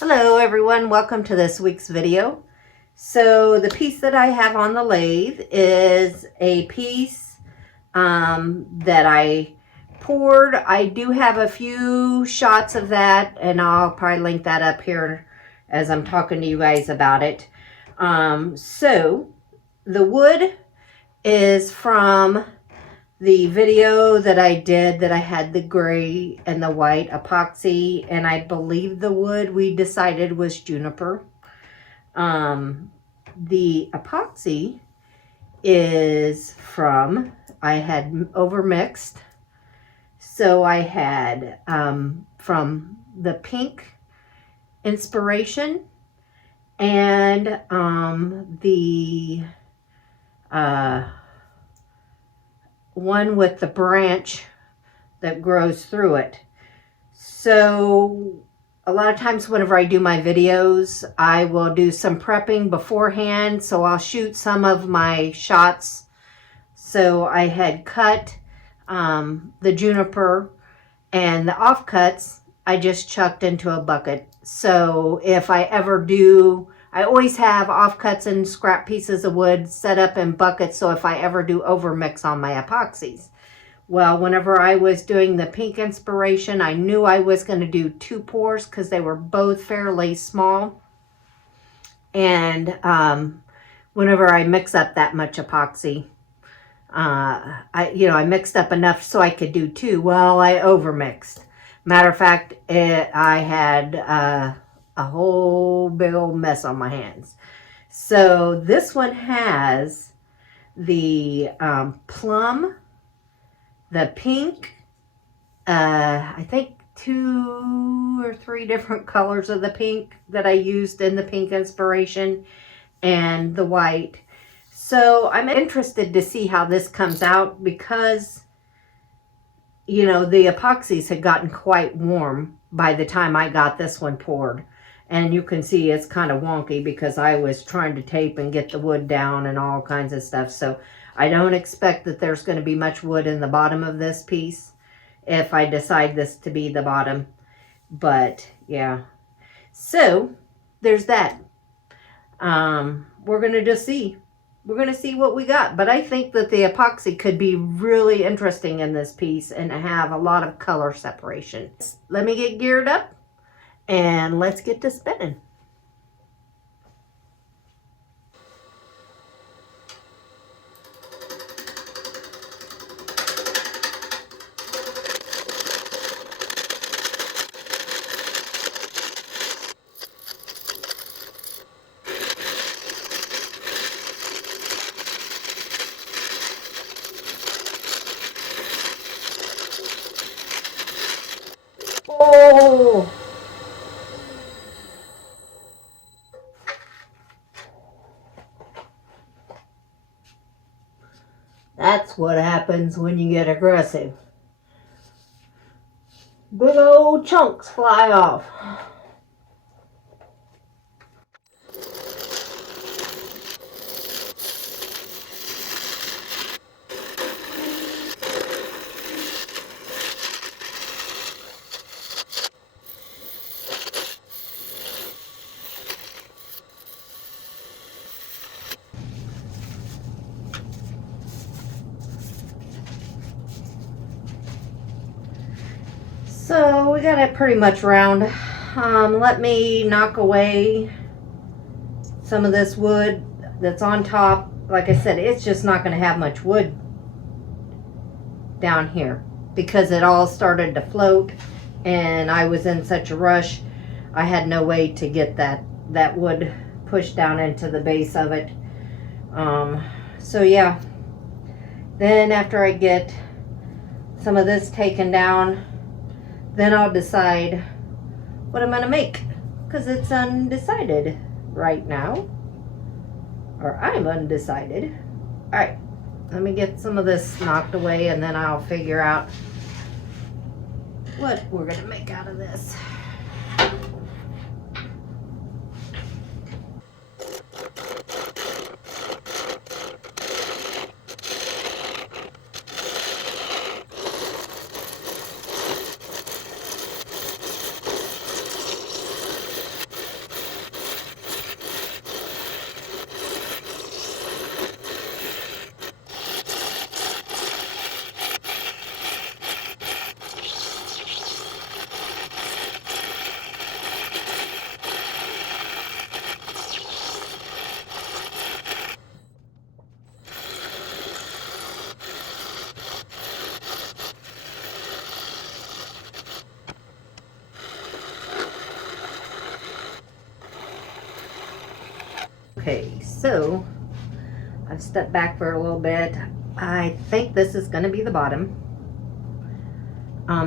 Hello everyone, welcome to this week's video. So the piece that I have on the lathe is a piece that I poured. I do have a few shots of that and I'll probably link that up here as I'm talking to you guys about it. So the wood is from the video that I did that I had the gray and the white epoxy, and I believe the wood we decided was juniper. The epoxy is from, I had overmixed. So I had from the pink inspiration and the one with the branch that grows through it. So a lot of times whenever I do my videos, I will do some prepping beforehand. So I'll shoot some of my shots. So I had cut the juniper, and the offcuts I just chucked into a bucket. So if I ever do, I always have offcuts and scrap pieces of wood set up in buckets, so if I ever do overmix on my epoxies. Well, whenever I was doing the pink inspiration, I knew I was going to do 2 pours because they were both fairly small. And whenever I mix up that much epoxy, I mixed up enough so I could do 2. Well, I overmixed. Matter of fact, I had a whole big old mess on my hands. So this one has the plum, the pink, I think 2 or 3 different colors of the pink that I used in the pink inspiration, and the white. So I'm interested to see how this comes out because, you know, the epoxies had gotten quite warm by the time I got this one poured. And you can see it's kind of wonky because I was trying to tape and get the wood down and all kinds of stuff. So I don't expect that there's going to be much wood in the bottom of this piece if I decide this to be the bottom. But yeah, so there's that. We're going to just see. We're going to see what we got. But I think that the epoxy could be really interesting in this piece and have a lot of color separation. Let me get geared up and let's get to spinning. Oh! That's what happens when you get aggressive. Big old chunks fly off. So we got it pretty much round. Let me knock away some of this wood that's on top. Like I said, it's just not going to have much wood down here because it all started to float and I was in such a rush. I had no way to get that wood pushed down into the base of it. So yeah, then after I get some of this taken down, then I'll decide what I'm going to make, because it's undecided right now, or I'm undecided. All right, let me get some of this knocked away and then I'll figure out what we're going to make out of this. Okay, so I've stepped back for a little bit. I think this is going to be the bottom.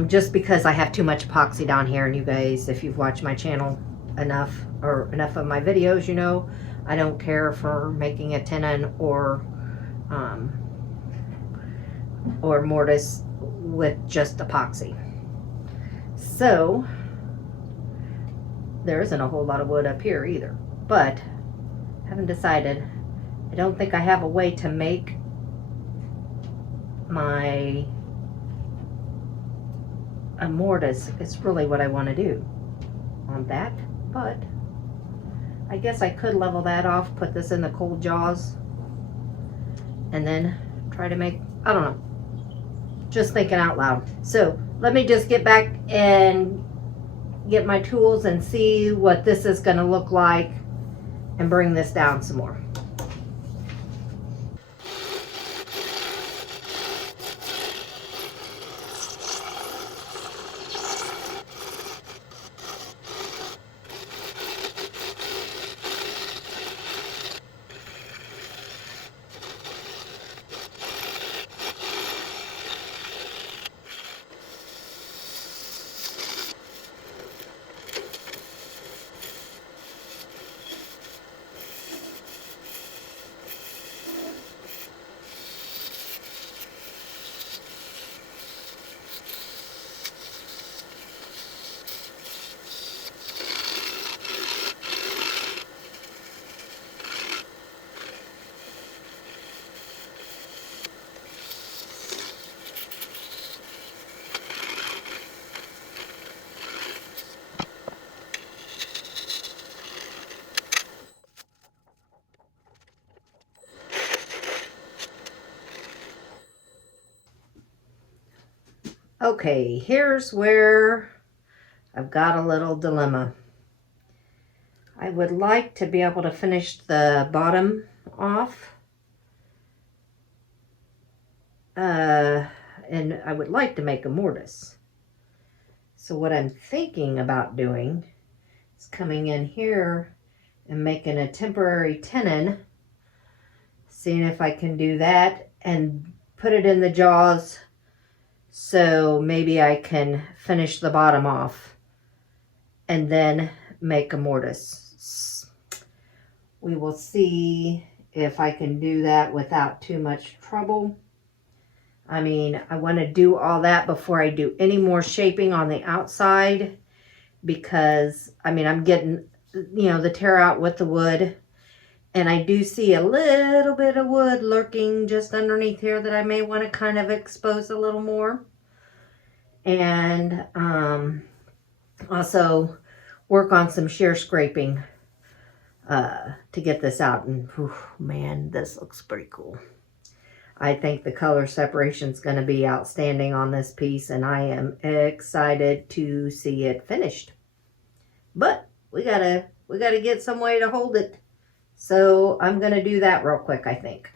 Just because I have too much epoxy down here, and you guys, if you've watched my channel enough, or enough of my videos, you know I don't care for making a tenon or mortise with just epoxy. So there isn't a whole lot of wood up here either, but I haven't decided. I don't think I have a way to make my a mortise. It's really what I want to do on that, but I guess I could level that off, put this in the cold jaws, and then try to make, I don't know, just thinking out loud. So let me just get back and get my tools and see what this is going to look like and bring this down some more. Okay, here's where I've got a little dilemma. I would like to be able to finish the bottom off. And I would like to make a mortise. So what I'm thinking about doing is coming in here and making a temporary tenon, seeing if I can do that and put it in the jaws, so maybe I can finish the bottom off and then make a mortise. We will see if I can do that without too much trouble. I mean, I want to do all that before I do any more shaping on the outside, because I mean, I'm getting, you know, the tear out with the wood, and I do see a little bit of wood lurking just underneath here that I may want to kind of expose a little more. And also work on some shear scraping to get this out. And whew, man, this looks pretty cool. I think the color separation is going to be outstanding on this piece, and I am excited to see it finished. But we gotta get some way to hold it. So I'm going to do that real quick, I think.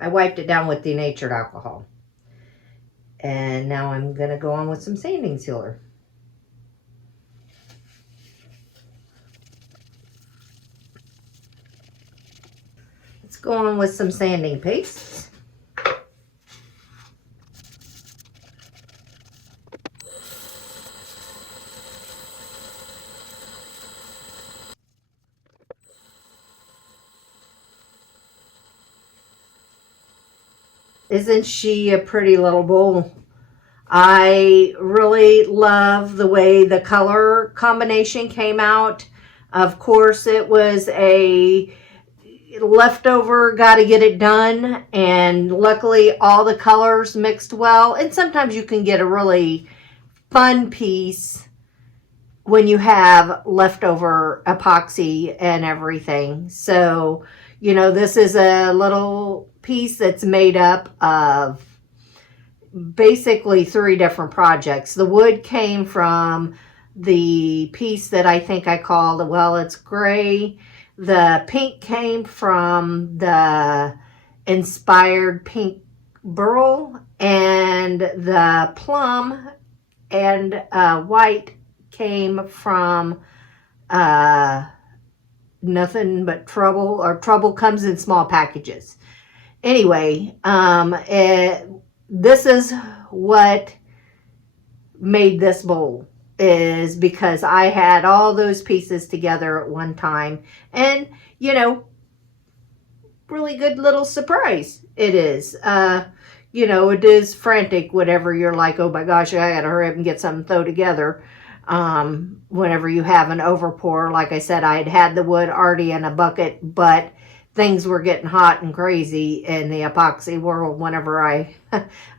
I wiped it down with denatured alcohol. And now I'm going to go on with some sanding sealer. Let's go on with some sanding paste. Isn't she a pretty little bowl? I really love the way the color combination came out. Of course, it was a leftover, got to get it done, and luckily all the colors mixed well. And sometimes you can get a really fun piece when you have leftover epoxy and everything. So, you know, this is a little piece that's made up of basically 3 different projects. The wood came from the piece that I think I called, well, it's gray. The pink came from the inspired pink burl, and the plum and white came from nothing but trouble, or trouble comes in small packages. Anyway, this is what made this bowl, is because I had all those pieces together at one time, and you know, really good little surprise it is. You know, it is frantic whenever you're like, oh my gosh, I gotta hurry up and get something thrown together. Whenever you have an overpour, like I said, I had the wood already in a bucket, but things were getting hot and crazy in the epoxy world whenever I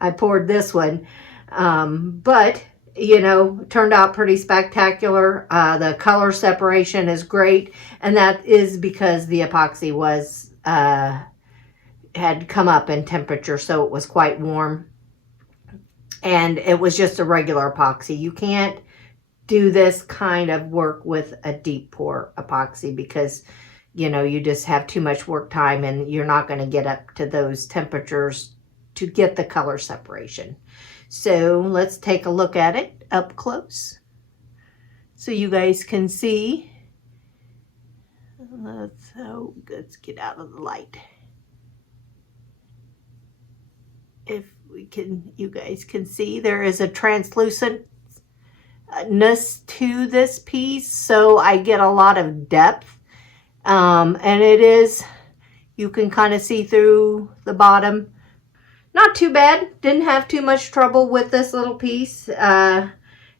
I poured this one. But you know, turned out pretty spectacular. The color separation is great, and that is because the epoxy was had come up in temperature, so it was quite warm, and it was just a regular epoxy. You can't do this kind of work with a deep pour epoxy because, you know, you just have too much work time, and you're not going to get up to those temperatures to get the color separation. So let's take a look at it up close so you guys can see. Let's get out of the light. If we can, you guys can see there is a translucentness to this piece, so I get a lot of depth. And it is, you can kind of see through the bottom. Not too bad. Didn't have too much trouble with this little piece. The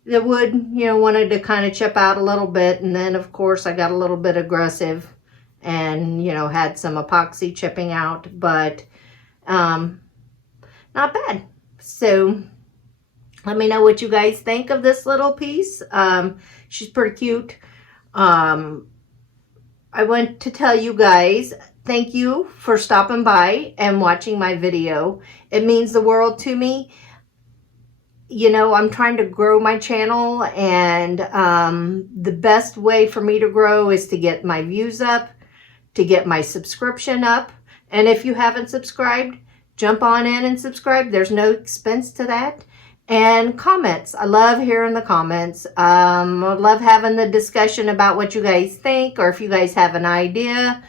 wood, you know, wanted to kind of chip out a little bit, and then of course I got a little bit aggressive and, you know, had some epoxy chipping out, but not bad. So let me know what you guys think of this little piece. She's pretty cute. I want to tell you guys, thank you for stopping by and watching my video. It means the world to me. You know, I'm trying to grow my channel, and the best way for me to grow is to get my views up, to get my subscription up. And if you haven't subscribed, jump on in and subscribe. There's no expense to that. And comments. I love hearing the comments. I love having the discussion about what you guys think, or if you guys have an idea.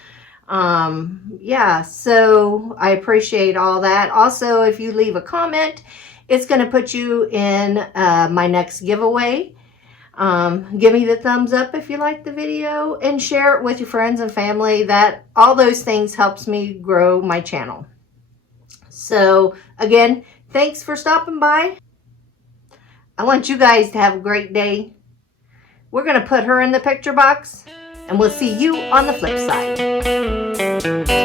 Yeah, so I appreciate all that. Also, if you leave a comment, it's going to put you in my next giveaway. Give me the thumbs up if you like the video, and share it with your friends and family. That all those things helps me grow my channel. So again, thanks for stopping by. I want you guys to have a great day. We're going to put her in the picture box, and we'll see you on the flip side.